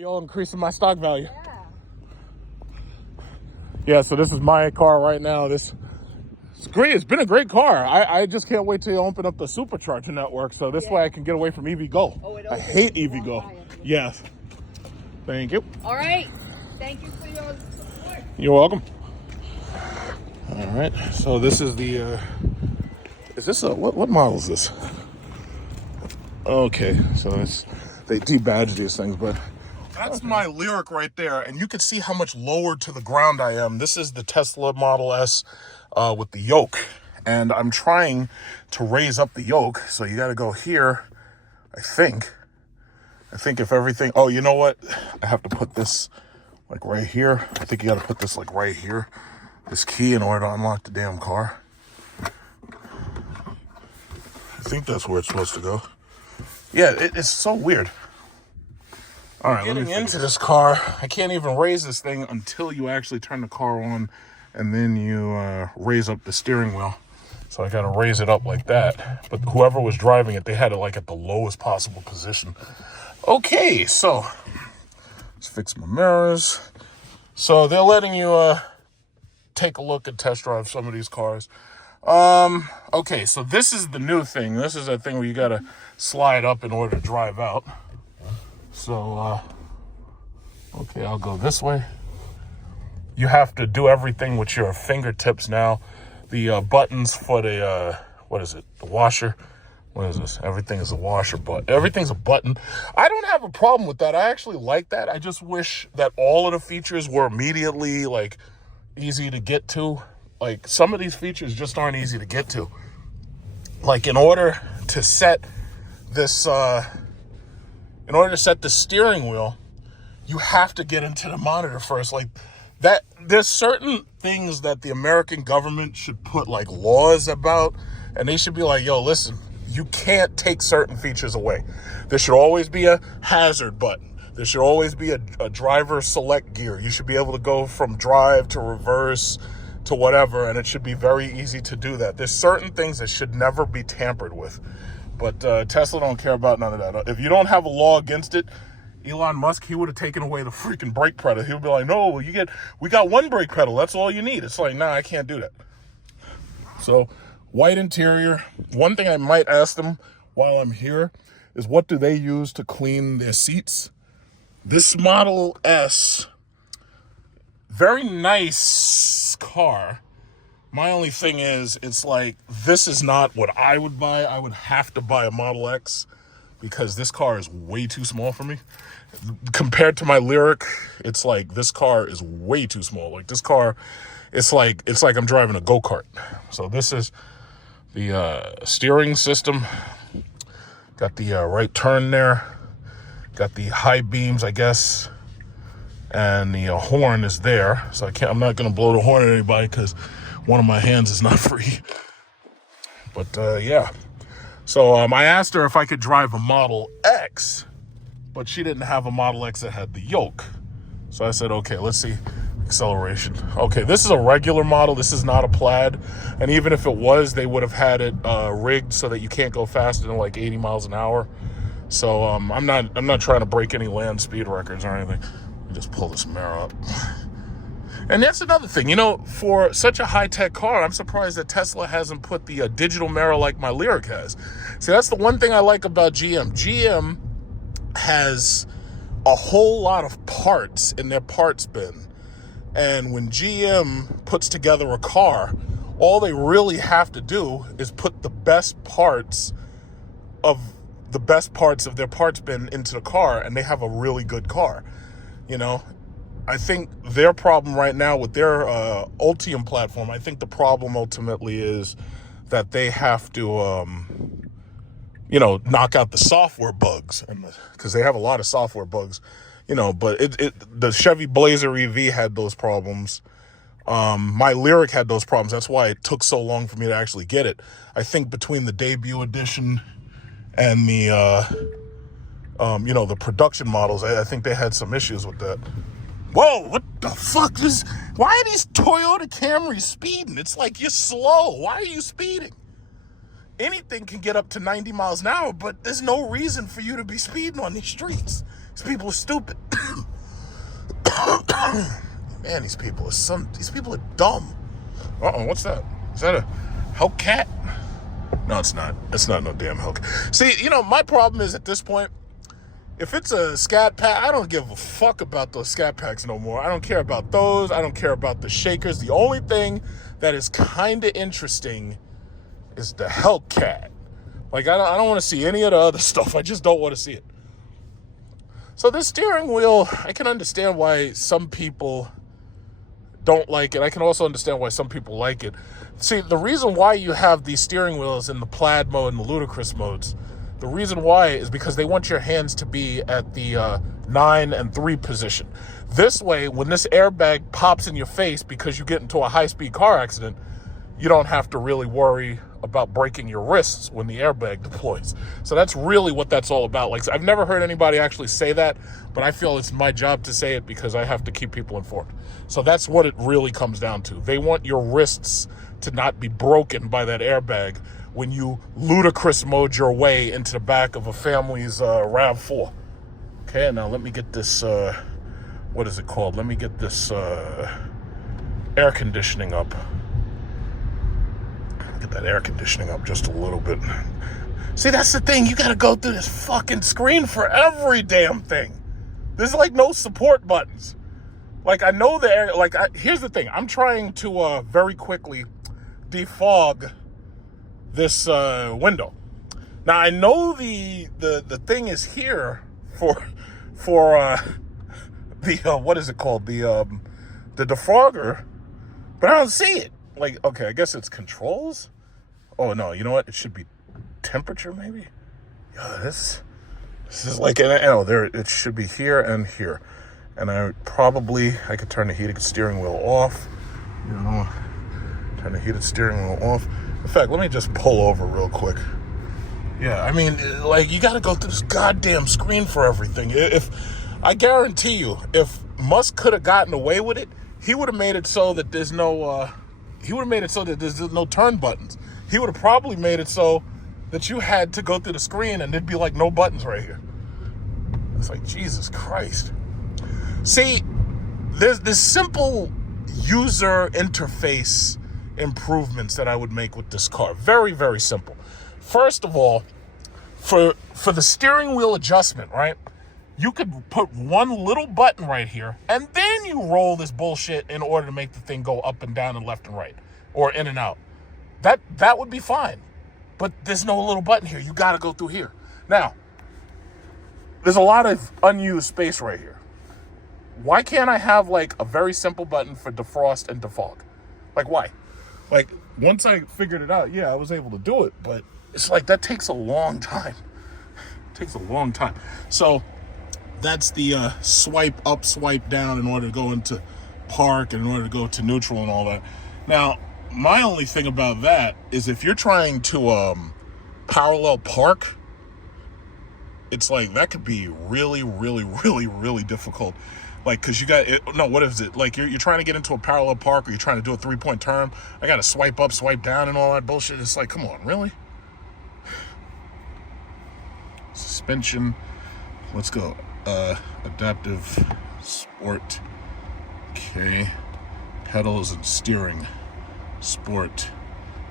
Y'all increasing my stock value. Yeah. Yeah, so this is my car right now. It's great. It's been a great car. I just can't wait till you open up the supercharger network so this way I can get away from EVGo. I hate EVGo. Yes. Thank you. All right. Thank you for your support. You're welcome. All right. So this is the, is this a, what model is this? Okay. So it's, they debadge these things, but that's my Lyric right there. And you can see how much lower to the ground I am. This is the Tesla Model S with the yoke. And I'm trying to raise up the yoke. So you got to go here, I think if everything, oh, you know what? I have to put this like right here. I think you got to put this like right here. This key in order to unlock the damn car. I think that's where it's supposed to go. Yeah, it's so weird. All right, getting into this car, I can't even raise this thing until you actually turn the car on and then you raise up the steering wheel. So I got to raise it up like that. But whoever was driving it, they had it like at the lowest possible position. Okay, so let's fix my mirrors. So they're letting you take a look and test drive some of these cars. Okay, so this is the new thing. This is a thing where you got to slide up in order to drive out. So, okay, I'll go this way. You have to do everything with your fingertips now. The buttons for the, what is it? The washer. What is this? Everything is a washer, but everything's a button. I don't have a problem with that. I actually like that. I just wish that all of the features were immediately, like, easy to get to. Like, some of these features just aren't easy to get to. Like, in order to set this, in order to set the steering wheel, you have to get into the monitor first. Like, that, there's certain things that the American government should put, like, laws about, and they should be like, yo, listen, you can't take certain features away. There should always be a hazard button. There should always be a driver select gear. You should be able to go from drive to reverse to whatever, and it should be very easy to do that. There's certain things that should never be tampered with. But Tesla don't care about none of that. If you don't have a law against it, Elon Musk, he would have taken away the freaking brake pedal. He would be like, no, we got one brake pedal. That's all you need. It's like, nah, I can't do that. So, white interior. One thing I might ask them while I'm here is what do they use to clean their seats? This Model S, very nice car. My only thing is, it's like, this is not what I would buy. I would have to buy a Model X because this car is way too small for me. Compared to my Lyric, it's like, this car is way too small. Like, this car, it's like I'm driving a go-kart. So this is the steering system. Got the right turn there. Got the high beams, I guess. And the horn is there. So I'm not going to blow the horn at anybody because one of my hands is not free. But yeah. So I asked her if I could drive a Model X, but she didn't have a Model X that had the yoke. So I said, okay, let's see. Acceleration. Okay, this is a regular model. This is not a plaid. And even if it was, they would have had it rigged so that you can't go faster than like 80 miles an hour. So I'm not trying to break any land speed records or anything. Let me just pull this mirror up. And that's another thing, you know, for such a high-tech car, I'm surprised that Tesla hasn't put the digital mirror like my Lyric has. See, that's the one thing I like about GM. GM has a whole lot of parts in their parts bin. And when GM puts together a car, all they really have to do is put the best parts of their parts bin into the car, and they have a really good car, you know? I think their problem right now with their Ultium platform, I think the problem ultimately is that they have to, you know, knock out the software bugs, because they have a lot of software bugs, you know. But the Chevy Blazer EV had those problems. My Lyric had those problems. That's why it took so long for me to actually get it. I think between the debut edition and the, you know, the production models, I think they had some issues with that. Whoa, what the fuck is... Why are these Toyota Camrys speeding? It's like, you're slow. Why are you speeding? Anything can get up to 90 miles an hour, but there's no reason for you to be speeding on these streets. These people are stupid. Man, these people are dumb. Uh-oh, what's that? Is that a Hellcat? No, it's not. It's not no damn Hellcat. See, my problem is at this point, if it's a scat pack, I don't give a fuck about those scat packs no more. I don't care about those. I don't care about the shakers. The only thing that is kind of interesting is the Hellcat. Like, I don't want to see any of the other stuff. I just don't want to see it. So this steering wheel, I can understand why some people don't like it. I can also understand why some people like it. See, the reason why you have these steering wheels in the plaid mode and the ludicrous modes, the reason why is because they want your hands to be at the 9 and 3 position. This way, when this airbag pops in your face because you get into a high-speed car accident, you don't have to really worry about breaking your wrists when the airbag deploys. So that's really what that's all about. Like, I've never heard anybody actually say that, but I feel it's my job to say it because I have to keep people informed. So that's what it really comes down to. They want your wrists to not be broken by that airbag when you ludicrous mode your way into the back of a family's RAV4. Okay, now let me get this, what is it called? Let me get this air conditioning up. Get that air conditioning up just a little bit. See, that's the thing. You got to go through this fucking screen for every damn thing. There's like no support buttons. Like, I know the air, like, here's the thing. I'm trying to very quickly defog this window. Now, I know the thing is here for the what is it called? The defogger, but I don't see it. Like, okay, I guess it's controls. Oh no, you know what? It should be temperature, maybe. Yeah, this is like there. It should be here and here, and I could turn the heated steering wheel off. Turn the heated steering wheel off. In fact, let me just pull over real quick. Yeah, I mean, like, you got to go through this goddamn screen for everything. If I guarantee you, if Musk could have gotten away with it, he would have made it so that there's no. He would have made it so that there's no turn buttons. He would have probably made it so that you had to go through the screen and there'd be like no buttons right here. It's like, Jesus Christ. See, there's simple user interface improvements that I would make with this car. Very, very simple. First of all, for the steering wheel adjustment, right? You could put one little button right here, and then you roll this bullshit in order to make the thing go up and down and left and right, or in and out. That would be fine. But there's no little button here. You got to go through here. Now, there's a lot of unused space right here. Why can't I have, like, a very simple button for defrost and defog? Like, why? Like, once I figured it out, yeah, I was able to do it, but it's like that takes a long time. It takes a long time. So that's the swipe up, swipe down in order to go into park and in order to go to neutral and all that. Now, my only thing about that is if you're trying to parallel park, it's like that could be really, really, really, really difficult. Like, because you got it. No, what is it? Like, you're trying to get into a parallel park or you're trying to do a 3-point turn. I got to swipe up, swipe down and all that bullshit. It's like, come on, really? Suspension. Let's go. Adaptive sport. Okay. Pedals and steering. Sport.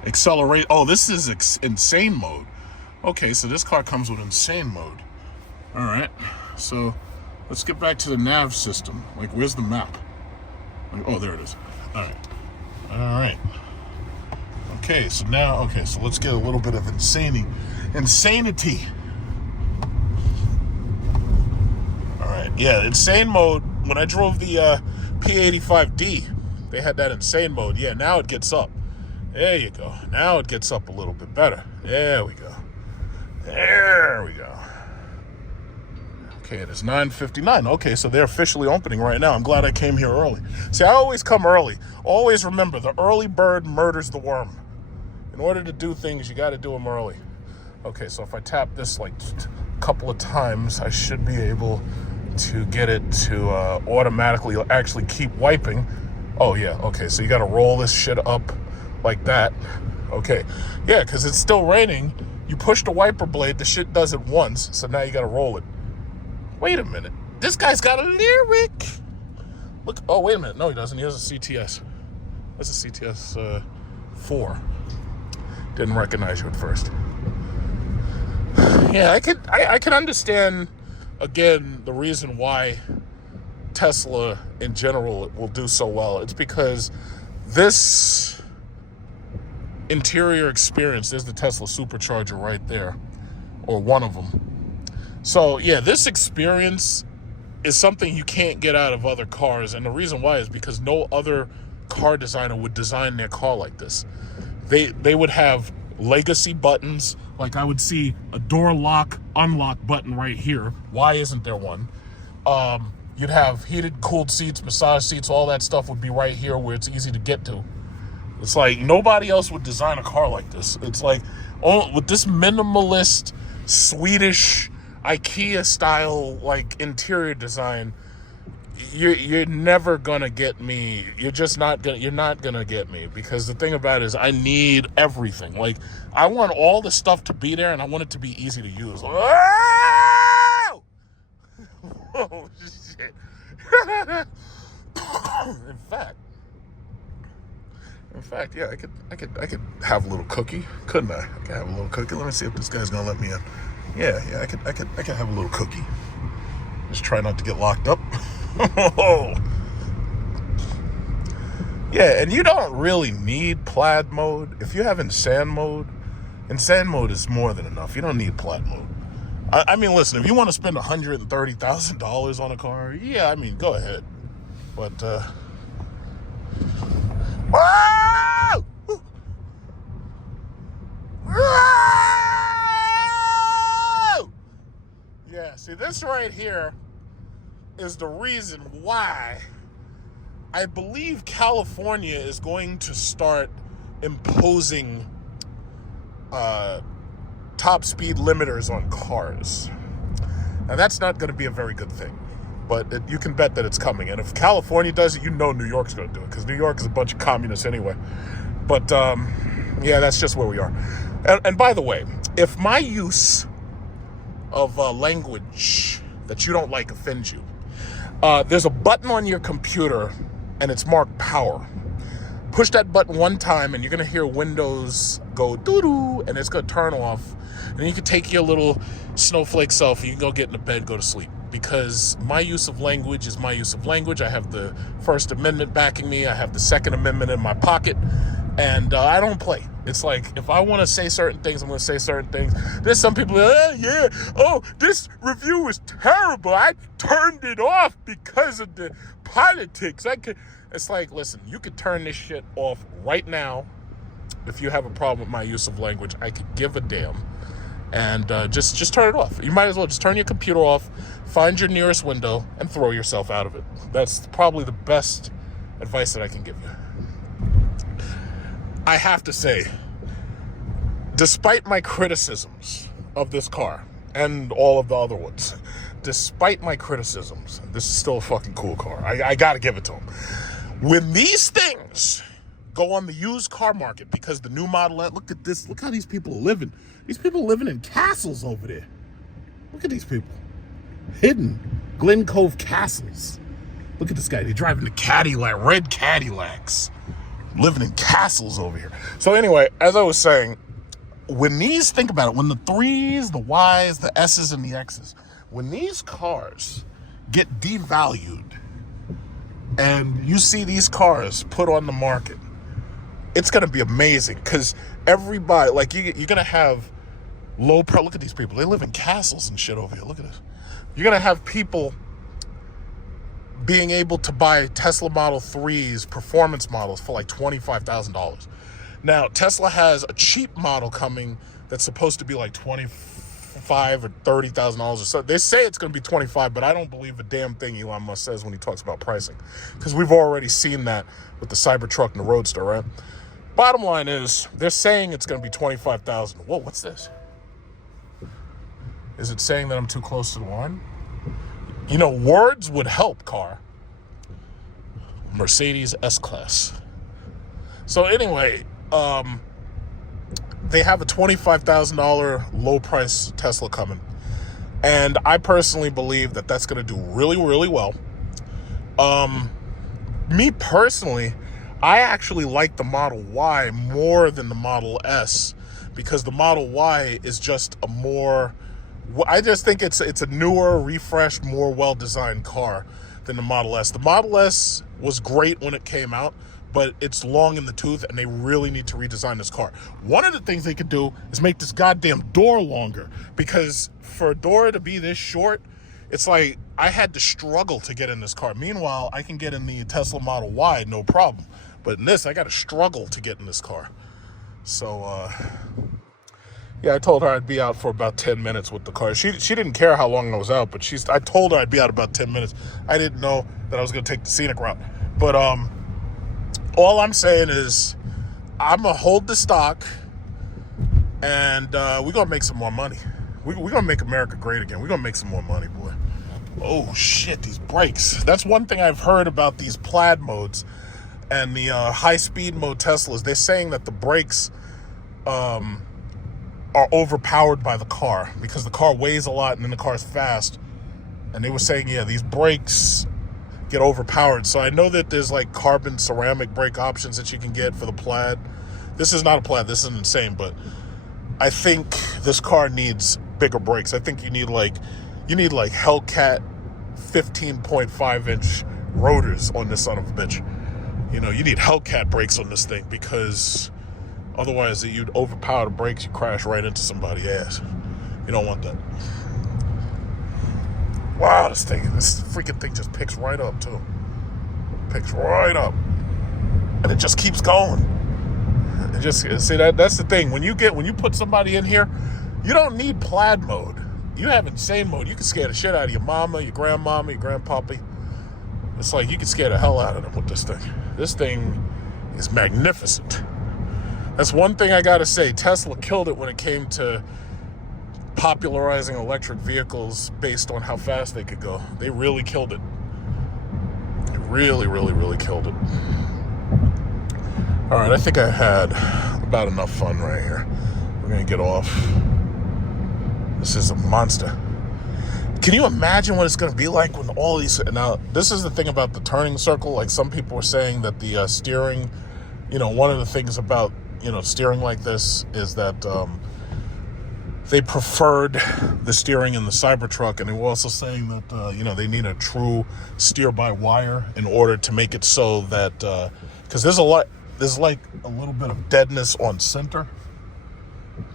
Accelerate. Oh, this is insane mode. Okay, so this car comes with insane mode. All right. So let's get back to the nav system. Like, where's the map? Like, oh, there it is. All right. All right. Okay, so let's get a little bit of insanity. All right. Yeah, insane mode. When I drove the P85D, they had that insane mode. Yeah, now it gets up. There you go. Now it gets up a little bit better. There we go. There we go. Okay, it is 9:59. Okay, so they're officially opening right now. I'm glad I came here early. See, I always come early. Always remember, the early bird murders the worm. In order to do things, you got to do them early. Okay, so if I tap this like a couple of times, I should be able to get it to automatically actually keep wiping. Oh, yeah. Okay, so you got to roll this shit up like that. Okay. Yeah, because it's still raining. You push the wiper blade, the shit does it once, so now you got to roll it. Wait a minute. This guy's got a lyric. Look, oh, wait a minute. No, he doesn't. He has a CTS. That's a CTS 4. Didn't recognize you at first. Yeah, I could understand, again, the reason why Tesla in general will do so well. It's because this interior experience is the Tesla supercharger right there, or one of them. So yeah, this experience is something you can't get out of other cars, and the reason why is because no other car designer would design their car like this. They would have legacy buttons, like I would see a door lock, unlock button right here. Why isn't there one? You'd have heated, cooled seats, massage seats, all that stuff would be right here where it's easy to get to. It's like nobody else would design a car like this. It's like, oh, with this minimalist, Swedish, IKEA style like interior design, you're never gonna get me. You're not gonna get me, because the thing about it is I need everything. Like, I want all the stuff to be there, and I want it to be easy to use. Oh, oh shit. In fact, yeah, I could have a little cookie, couldn't I? I could have a little cookie. Let me see if this guy's gonna let me in. Yeah, I could have a little cookie. Just try not to get locked up. Yeah, and you don't really need plaid mode. If you have insane mode is more than enough. You don't need plaid mode. I mean, listen, if you want to spend $130,000 on a car, yeah, I mean, go ahead. But, whoa! Whoa! Yeah, see, this right here is the reason why I believe California is going to start imposing top speed limiters on cars. Now, that's not going to be a very good thing, but you can bet that it's coming. And if California does it, you know New York's going to do it, because New York is a bunch of communists anyway. But yeah, that's just where we are. And by the way, if my use of language that you don't like offends you, there's a button on your computer and it's marked power. Push that button one time and you're gonna hear Windows go doo-doo, and it's gonna turn off, and you can take your little snowflake self, you can go get in the bed, go to sleep. Because my use of language is my use of language. I have the First Amendment backing me, I have the Second Amendment in my pocket, and I don't play. It's like, if I want to say certain things, I'm going to say certain things. There's some people, this review was terrible, I turned it off because of the politics. It's like, listen, you could turn this shit off right now if you have a problem with my use of language. I could give a damn. And just turn it off. You might as well just turn your computer off, find your nearest window, and throw yourself out of it. That's probably the best advice that I can give you. I have to say, despite my criticisms of this car and all of the other ones, despite my criticisms, this is still a fucking cool car. I gotta give it to them. When these things go on the used car market, because the new Model, look at this, look how these people are living. These people are living in castles over there. Look at these people. Hidden Glen Cove castles. Look at this guy. They're driving the Cadillac, red Cadillacs. Living in castles over here. So anyway, as I was saying, when these, think about it, when the 3s, the Ys, the S's, and the X's, when these cars get devalued and you see these cars put on the market, it's going to be amazing, because everybody, like, you're going to have low pro. Look at these people. They live in castles and shit over here. Look at this. You're going to have people being able to buy Tesla Model 3s, performance models, for like $25,000. Now, Tesla has a cheap model coming that's supposed to be like $25,000 or $30,000 or so. They say it's going to be 25, but I don't believe a damn thing Elon Musk says when he talks about pricing, because we've already seen that with the Cybertruck and the Roadster, right? Bottom line is, they're saying it's going to be 25,000. Whoa, what's this? Is it saying that I'm too close to the line? You know, words would help, car. Mercedes S-Class. So anyway, they have a $25,000 low-price Tesla coming. And I personally believe that that's going to do really, really well. Me personally, I actually like the Model Y more than the Model S, because the Model Y is just a more, I just think it's a newer, refreshed, more well-designed car than the Model S. The Model S was great when it came out, but it's long in the tooth, and they really need to redesign this car. One of the things they could do is make this goddamn door longer, because for a door to be this short, it's like I had to struggle to get in this car. Meanwhile, I can get in the Tesla Model Y, no problem. But in this, I got to struggle to get in this car. So, yeah, I told her I'd be out for about 10 minutes with the car. She didn't care how long I was out, but I told her I'd be out about 10 minutes. I didn't know that I was going to take the scenic route. But all I'm saying is I'm going to hold the stock, and we're going to make some more money. We're going to make America great again. We're going to make some more money, boy. Oh, shit, these brakes. That's one thing I've heard about these plaid modes and the high-speed mode Teslas. They're saying that the brakes are overpowered by the car, because the car weighs a lot and then the car's fast. And they were saying, yeah, these brakes get overpowered. So I know that there's like carbon ceramic brake options that you can get for the plaid. This is not a plaid. This is insane, but I think this car needs bigger brakes. I think you need like Hellcat 15.5-inch rotors on this son of a bitch. You know, you need Hellcat brakes on this thing, because otherwise you'd overpower the brakes, you crash right into somebody's ass. You don't want that. Wow, this freaking thing just picks right up too. Picks right up. And it just keeps going. It just, see, that's the thing. When you put somebody in here, you don't need plaid mode. You have insane mode. You can scare the shit out of your mama, your grandmama, your grandpappy. It's like you can scare the hell out of them with this thing. This thing is magnificent. That's one thing I gotta say. Tesla killed it when it came to popularizing electric vehicles based on how fast they could go. They really killed it. They really, really, really killed it. All right, I think I had about enough fun right here. We're gonna get off. This is a monster. Can you imagine what it's going to be like when all these... Now, this is the thing about the turning circle. Like, some people were saying that the steering... You know, one of the things about, steering like this is that they preferred the steering in the Cybertruck. And they were also saying that, they need a true steer-by-wire in order to make it so that... Because there's like a little bit of deadness on center.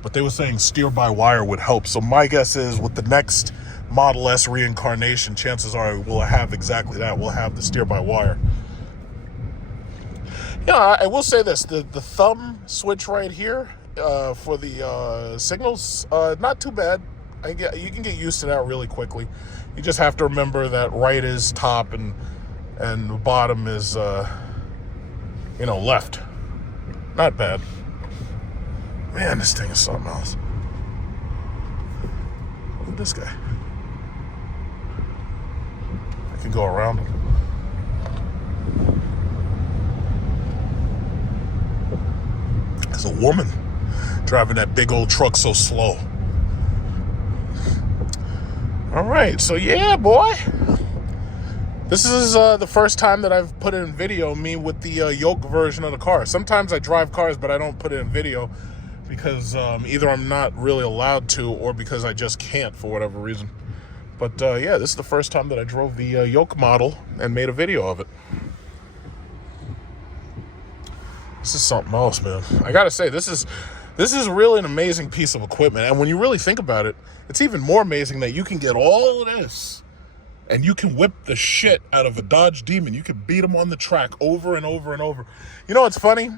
But they were saying steer-by-wire would help. So my guess is with the next Model S reincarnation, chances are we'll have exactly that. We'll have the steer-by-wire. Yeah, I will say this. The thumb switch right here for the signals, not too bad. You can get used to that really quickly. You just have to remember that right is top and the bottom is, left. Not bad. Man, this thing is something else. Look at this guy. I can go around him. There's a woman driving that big old truck so slow. All right, so yeah, boy. This is the first time that I've put it in video, me with the Yoke version of the car. Sometimes I drive cars, but I don't put it in video, because either I'm not really allowed to, or because I just can't for whatever reason. But yeah, this is the first time that I drove the Yoke model and made a video of it. This is something else, man. I gotta say, this is really an amazing piece of equipment. And when you really think about it, it's even more amazing that you can get all of this and you can whip the shit out of a Dodge Demon. You can beat them on the track over and over and over. You know what's funny?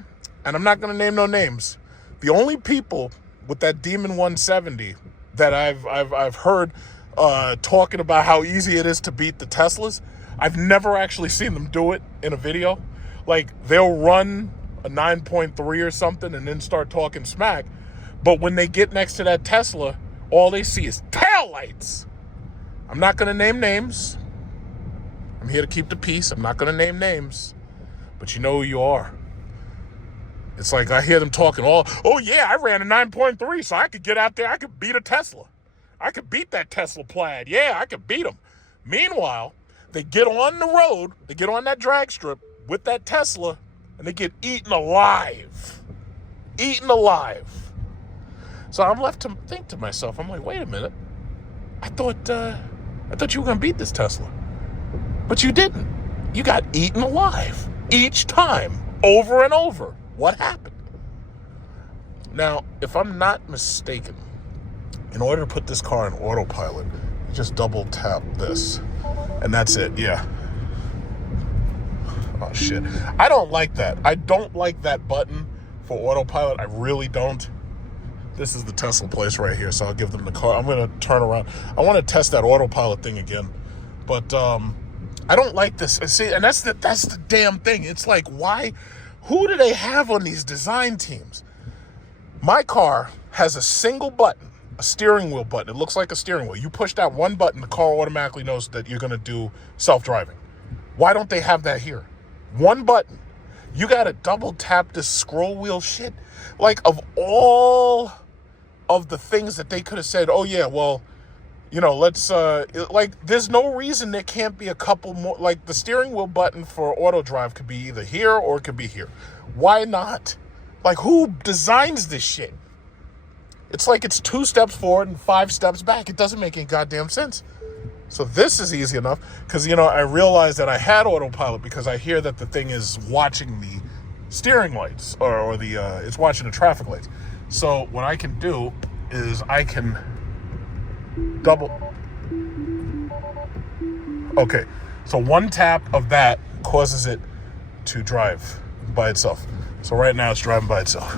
And I'm not gonna name no names. The only people with that Demon 170 that I've heard talking about how easy it is to beat the Teslas, I've never actually seen them do it in a video. Like, they'll run a 9.3 or something and then start talking smack. But when they get next to that Tesla, all they see is taillights. I'm not going to name names. I'm here to keep the peace. I'm not going to name names. But you know who you are. It's like I hear them talking oh yeah, I ran a 9.3 so I could get out there. I could beat a Tesla. I could beat that Tesla Plaid. Yeah, I could beat them. Meanwhile, they get on the road. They get on that drag strip, with that Tesla, and they get eaten alive. Eaten alive. So I'm left to think to myself, I'm like, wait a minute. I thought you were going to beat this Tesla. But you didn't. You got eaten alive each time, over and over. What happened? Now, if I'm not mistaken, in order to put this car in autopilot, you just double tap this. And that's it, yeah. Oh, shit. I don't like that. I don't like that button for autopilot. I really don't. This is the Tesla place right here, so I'll give them the car. I'm going to turn around. I want to test that autopilot thing again. But I don't like this. See, and that's the damn thing. It's like, why? Who do they have on these design teams? My car has a single button, a steering wheel button. It looks like a steering wheel. You push that one button, the car automatically knows that you're going to do self-driving. Why don't they have that here? One button. You got to double tap this scroll wheel shit. Like, of all of the things that they could have said, oh, yeah, well, you know, let's, like, there's no reason there can't be a couple more. Like, the steering wheel button for auto drive could be either here or it could be here. Why not? Like, who designs this shit? It's like it's 2 steps forward and 5 steps back. It doesn't make any goddamn sense. So this is easy enough because, you know, I realized that I had autopilot because I hear that the thing is watching the steering lights or the it's watching the traffic lights. So what I can do is I can double. Okay, so one tap of that causes it to drive by itself. So right now it's driving by itself.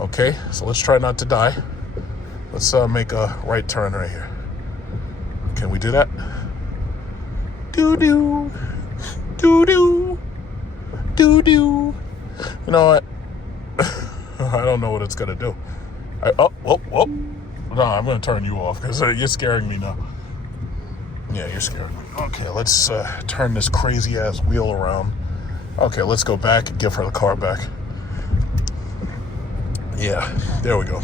Okay, so let's try not to die. Let's make a right turn right here. Can we do that? Doo-doo. Doo-doo. Doo-doo. You know what? I don't know what it's going to do. No, I'm going to turn you off because you're scaring me now. Yeah, you're scaring me. Okay, let's turn this crazy-ass wheel around. Okay, let's go back and give her the car back. Yeah, there we go.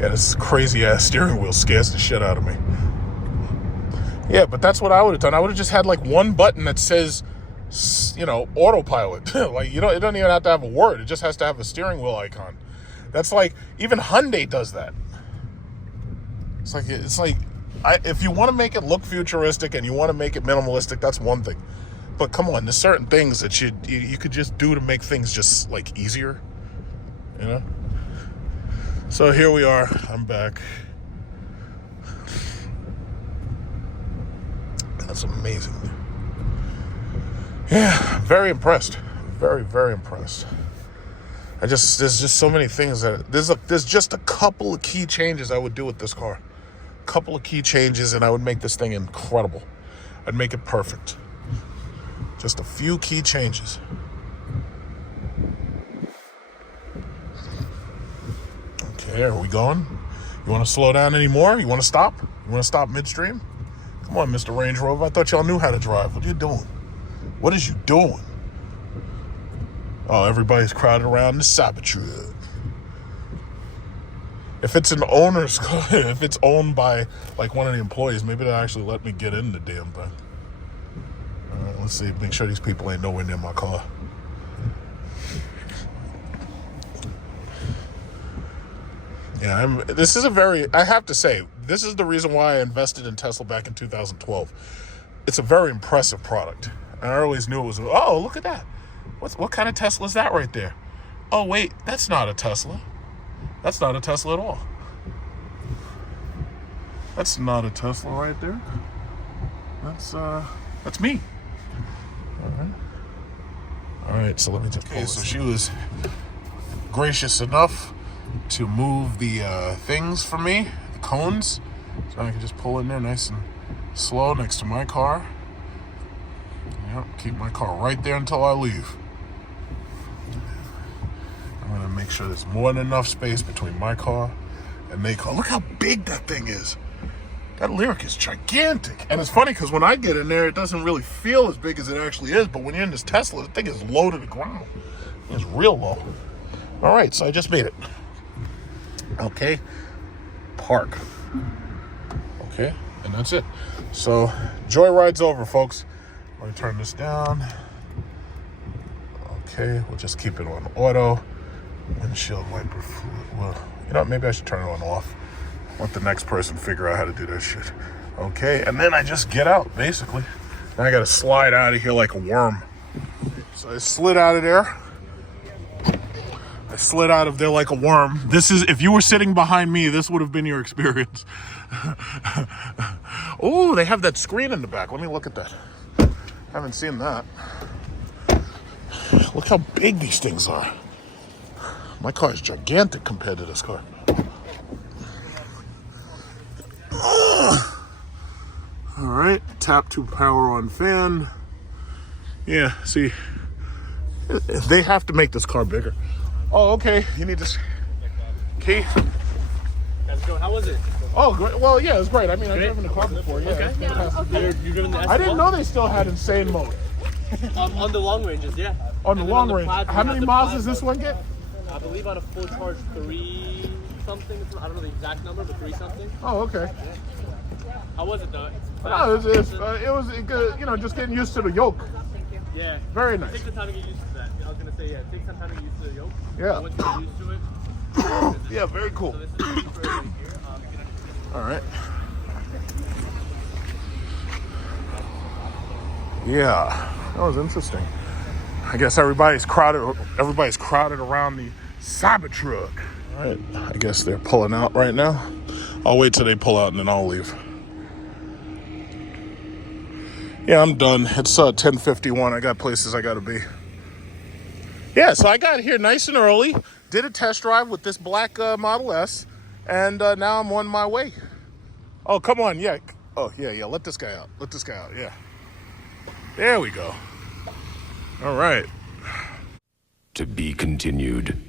Yeah, this crazy-ass steering wheel scares the shit out of me. Yeah, but that's what I would have done. I would have just had, like, one button that says, you know, autopilot. Like, you know, it doesn't even have to have a word. It just has to have a steering wheel icon. That's like, even Hyundai does that. It's like, if you want to make it look futuristic and you want to make it minimalistic, that's one thing. But come on, there's certain things that you could just do to make things just, like, easier. You know? So here we are. I'm back. That's amazing. Yeah, very impressed. Very, very impressed. There's just so many things that there's just a couple of key changes I would do with this car. A couple of key changes and I would make this thing incredible. I'd make it perfect. Just a few key changes. Okay, are we going? You want to slow down anymore? You want to stop? You want to stop midstream? Come on, Mr. Range Rover. I thought y'all knew how to drive. What are you doing? What is you doing? Oh, everybody's crowded around the Cybertruck. If it's an owner's car, if it's owned by, like, one of the employees, maybe they'll actually let me get in the damn thing. All right, let's see. Make sure these people ain't nowhere near my car. Yeah, I have to say, this is the reason why I invested in Tesla back in 2012. It's a very impressive product. And I always knew it was, oh, look at that. What kind of Tesla is that right there? Oh, wait, that's not a Tesla. That's not a Tesla at all. That's not a Tesla right there. That's me. All right, so let me just pull this. So she was gracious enough to move the things for me, the cones, so I can just pull in there nice and slow next to my car. Yep, keep my car right there until I leave. I'm going to make sure there's more than enough space between my car and their car. Look how big that thing is. That Lyric is gigantic. And it's funny because when I get in there, it doesn't really feel as big as it actually is. But when you're in this Tesla, the thing is low to the ground. It's real low. All right, so I just made it. Okay. Park. Okay, and that's it. So, joyride's over, folks. I'm going to turn this down. Okay, we'll just keep it on auto. Windshield wiper fluid. Well, you know what? Maybe I should turn it on off. Let the next person figure out how to do that shit. Okay, and then I just get out, basically. Now I gotta slide out of here like a worm. So I slid out of there. I slid out of there like a worm. This is, if you were sitting behind me, this would have been your experience. Oh, they have that screen in the back. Let me look at that. Haven't seen that. Look how big these things are. My car is gigantic compared to this car. All right, tap to power on fan. Yeah, see, they have to make this car bigger. Oh, okay, you need this key. How was it? Oh, great. Well, yeah, it was great. I mean, I've driven the car before. Yeah, Okay. You've driven the S I didn't know they still had insane mode. on the long ranges, yeah. On the And then long the range. plaid, How we many have the miles plaid does this mode. one get? I believe on a full charge 3 something. I don't know the exact number, but 3 something. Oh, okay. How was it though? No, it was good, you know, just getting used to the yoke. Yeah. Very nice. Take the time to get used to that. I was gonna say, yeah, take some time to get used to the yoke. Yeah. Once you get used to it. Yeah, very cool. So this is the super right here. All right. Yeah, that was interesting. I guess everybody's crowded around the Cybertruck. All right, I guess they're pulling out right now. I'll wait till they pull out and then I'll leave. Yeah, I'm done. It's 10:51. I got places I gotta be. Yeah, so I got here nice and early, did a test drive with this black Model S, and now I'm on my way. Oh, come on, yeah. Oh, yeah, let this guy out. Yeah. There we go. All right. To be continued.